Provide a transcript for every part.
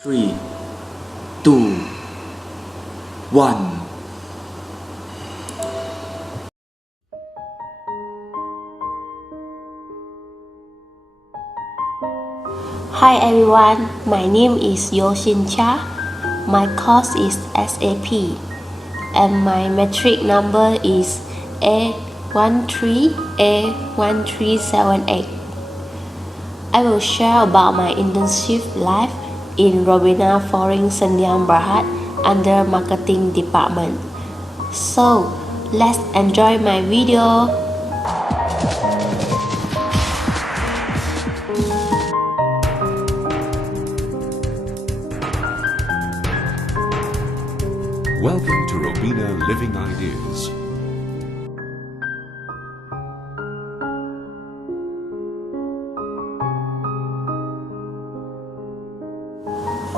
3, 2, 1. Hi everyone, my name is Yeoh Chia. My course is SAP and my metric number is A13A1378. I will share about my internship life in Robina Foreign Sanyam Berhad under marketing department. So let's enjoy my video. Welcome to Robina Living Ideas.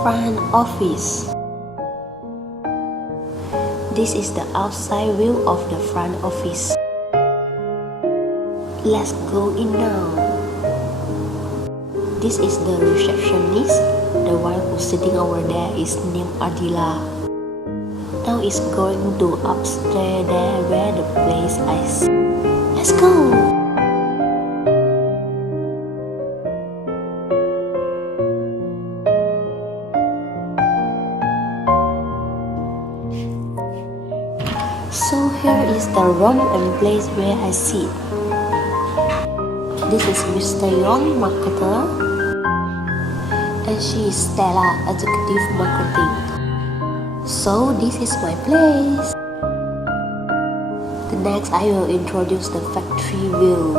Front office. This is the outside view of the front office. Let's go in now. This is the receptionist. The one who's sitting over there is named Adila. Now it's going to upstairs there where the place I see. Let's go! So here is the room and place where I sit. This is Mr. Yeoh, marketer, and she is Stella, executive marketing. So this is my place. The next I will introduce the factory view.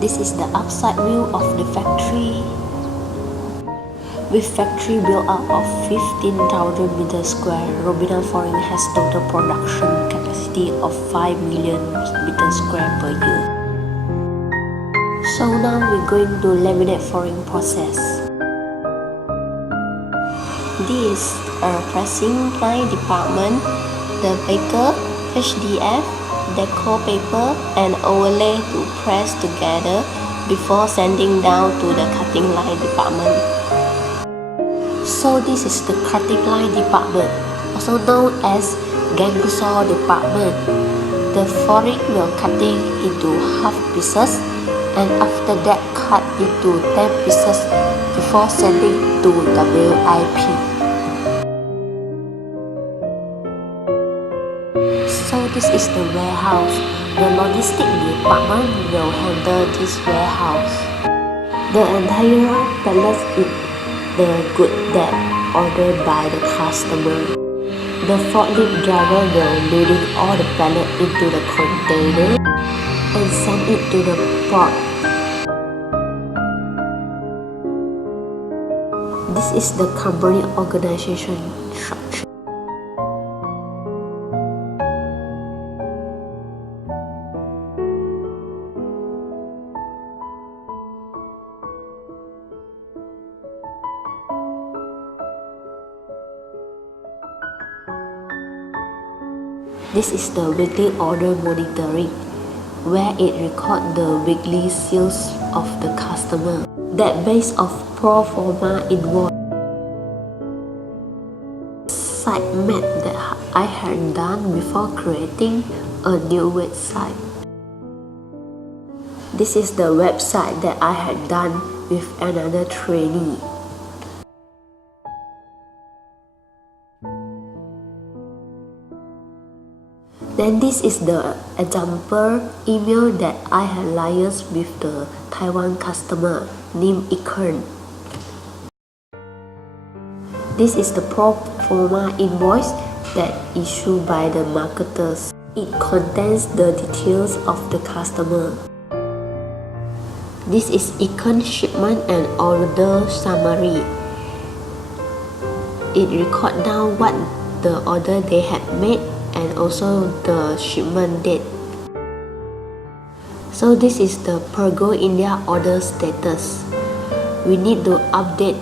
This is the outside view of the factory. With factory built up of 15,000 meters square, Robina Foreign has total production capacity of 5 million meters square per year. So now we're going to laminate flooring process. This is a pressing line department, the baker, HDF, decor paper and overlay to press together before sending down to the cutting line department. So this is the cutting line department, also known as Gangsaw department. The flooring will cutting into half pieces and after that cut into 10 pieces before sending to WIP. So this is the warehouse. The logistic department will handle this warehouse. The entire pallet is the goods that ordered by the customer. The forklift driver will loading all the pallet into the container and send it to the port. This is the company organization structure. This is the weekly order monitoring, where it records the weekly sales of the customer. That based of pro forma invoice site map that I had done before creating a new website. This is the website that I had done with another trainee. Then this is the example email that I had liaised with the Taiwan customer named Ikern. This is the pro forma invoice that issued by the marketers. It contains the details of the customer. This is Ikern shipment and order summary. It records down what the order they had made and also the shipment date. So this is the Pergo India order status. We need to update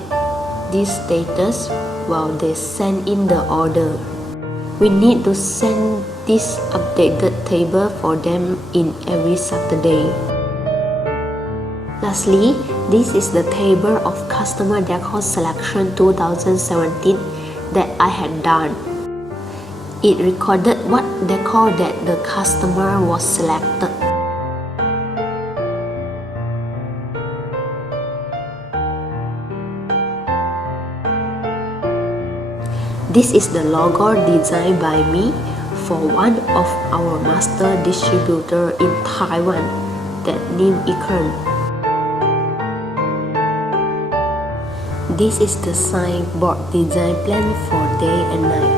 this status while they send in the order. We need to send this updated table for them in every Saturday. Lastly, This is the table of customer decor selection 2017 that I had done. It recorded what decor that the customer was selected. This is the logo designed by me for one of our master distributor in Taiwan that named Ikern. This is the signboard design plan for day and night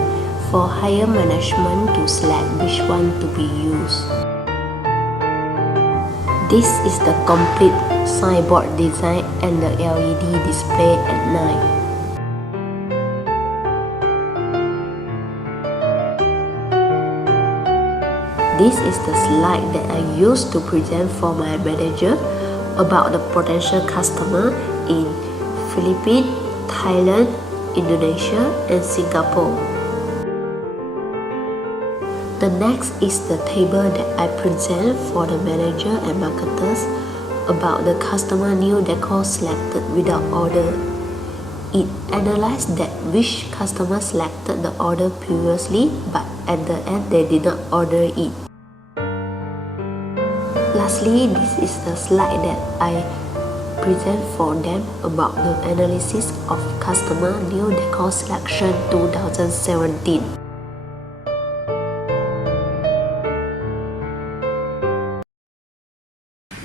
for higher management to select which one to be used. This is the complete signboard design and the LED display at night. This is the slide that I used to present for my manager about the potential customer in Philippines, Thailand, Indonesia, and Singapore. The next is the table that I present for the manager and marketers about the customer new decor selected without order. It analyzed that which customer selected the order previously, but at the end they did not order it. Lastly, this is the slide that I present for them about the analysis of customer new decor selection 2017.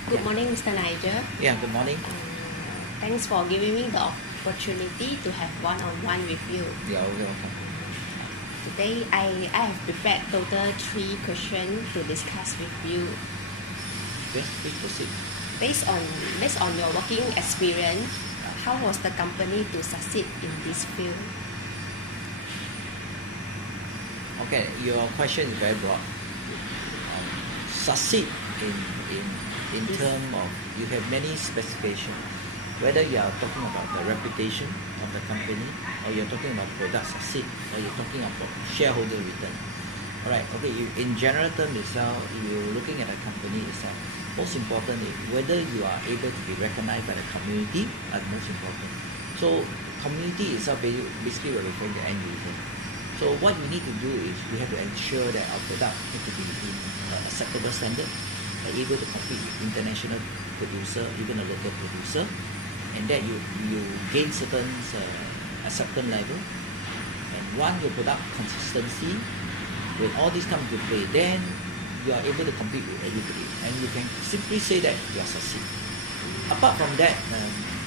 Good morning, Mr. Nigel. Yeah, good morning. Thanks for giving me the opportunity to have one-on-one with you. Yeah, welcome. Today, I have prepared total 3 questions to discuss with you. Yes, please proceed. Based on your working experience, how was the company to succeed in this field? Okay, your question is very broad. Succeed in terms of, you have many specifications. Whether you are talking about the reputation of the company, or you're talking about product succeed, or you're talking about shareholder return. Alright, okay, in general terms itself, you're looking at a company itself. Most important is whether you are able to be recognized by the community as most important. So community itself basically we're referring to end user. So what we need to do is we have to ensure that our product has to be in acceptable standard, are able to compete with international producer, even a local producer, and that you gain certain acceptance level. And once your product consistency, when all this comes to play, then you are able to compete with everybody, and you can simply say that you are succeed. Apart from that,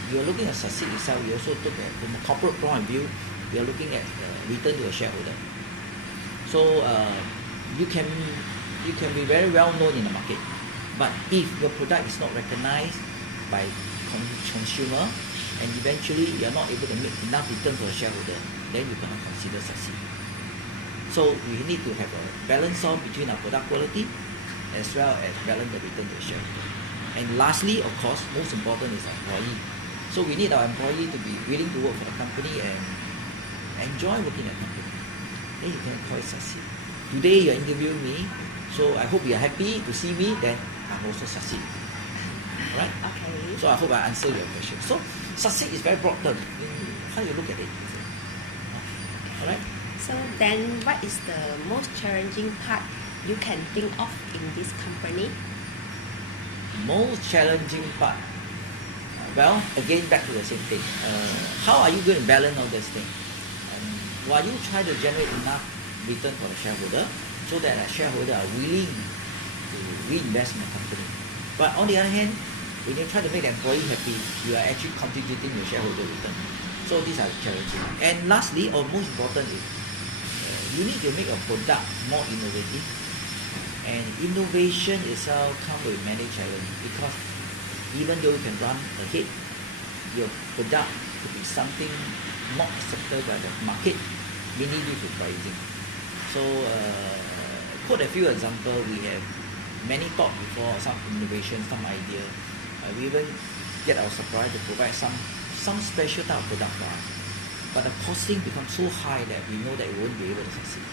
you are looking at succeed itself. You also look at, from a corporate point of view, you are looking at return to a shareholder. So you can be very well known in the market, but if your product is not recognized by consumer, and eventually you are not able to make enough return to a shareholder, then you cannot consider succeed. So we need to have a balance off between our product quality as well as balance the return to the shareholder. And lastly, of course, most important is employee. So we need our employee to be willing to work for the company and enjoy working at the company. Then you can call it succeed. Today you're interviewing me, so I hope you're happy to see me, then I'm also succeed. Alright? Okay. So I hope I answer your question. So succeed is very broad term. How you look at it? Alright? So then, what is the most challenging part you can think of in this company? Most challenging part, well, again back to the same thing. How are you going to balance all this thing? While you try to generate enough return for the shareholder, so that the shareholder are willing to reinvest in the company. But on the other hand, when you try to make the employee happy, you are actually contributing to shareholder return. So these are challenging. And lastly, or most important is, you need to make a product more innovative, and innovation itself comes with many challenges, because even though you can run ahead, your product could be something not accepted by the market, mainly due to pricing. So quote a few examples. We have many thought before, some innovation, some idea. We even get our supplier to provide some special type of product for us. But the costing becomes so high that we know that we won't be able to succeed.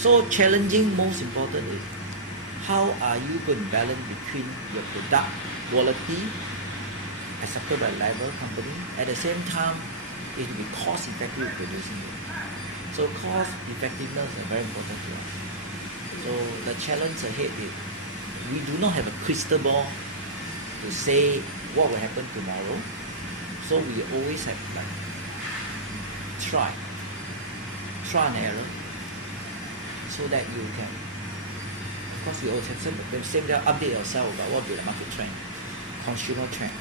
So challenging, most important is, how are you going to balance between your product quality accepted by reliable company. At the same time, it will be cost effective producing it. So cost effectiveness is very important to us. So the challenge ahead is we do not have a crystal ball to say what will happen tomorrow. So we always have like try and error, so that you can, of course, we always have the same time update yourself about what will be the market trend, consumer trend.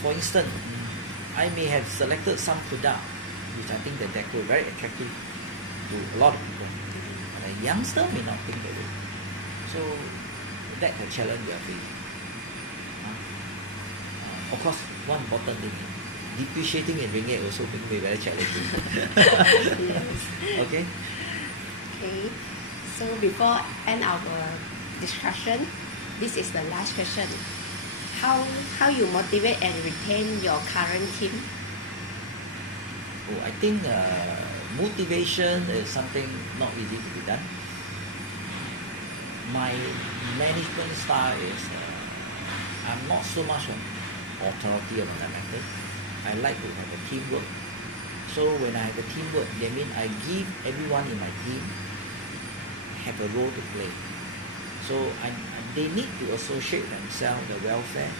For instance, I may have selected some product which I think the decor is very attractive to a lot of people, but a youngster may not think that way. So that's the challenge we are facing. Of course, one important thing, depreciating in ringgit also being very challenging. Okay. Okay. So before end our discussion, this is the last question. How you motivate and retain your current team? I think motivation is something not easy to be done. My management style is I'm not so much on authority about that matter. I like to have a teamwork. So when I have a teamwork, that means I give everyone in my team have a role to play. So they need to associate themselves, their welfare,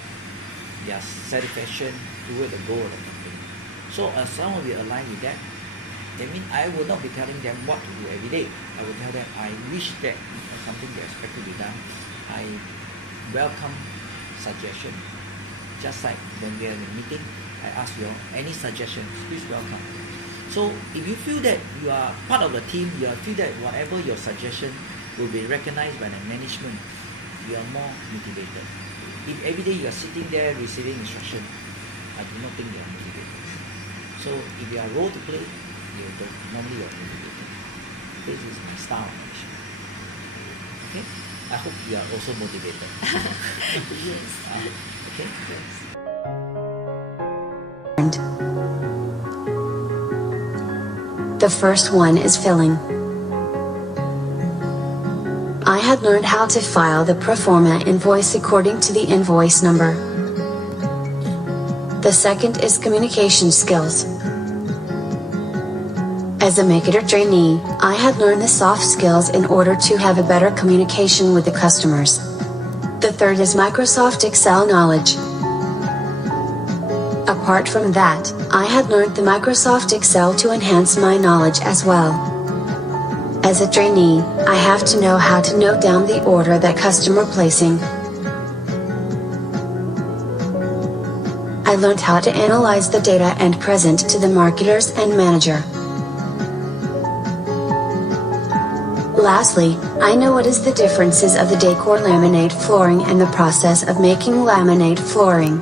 their satisfaction toward the goal of the company. So as long as we align with that means I will not be telling them what to do every day. I will tell them I wish that something they expect to be done. I welcome suggestion. Just like when we are in a meeting, I ask you any suggestions, please welcome. So if you feel that you are part of the team, you feel that whatever your suggestion will be recognized by the management, you are more motivated. If every day you are sitting there receiving instruction, I do not think you are motivated. So if you are role to play, normally you are motivated. This is my style of action. Okay? I hope you are also motivated. Yes. Okay? Yes. The first one is filling. I had learned how to file the pro forma invoice according to the invoice number. The second is communication skills. As a marketer trainee, I had learned the soft skills in order to have a better communication with the customers. The third is Microsoft Excel knowledge. Apart from that, I had learned the Microsoft Excel to enhance my knowledge as well. As a trainee, I have to know how to note down the order that customer placing. I learned how to analyze the data and present to the marketers and manager. Lastly, I know what is the differences of the decor laminate flooring and the process of making laminate flooring.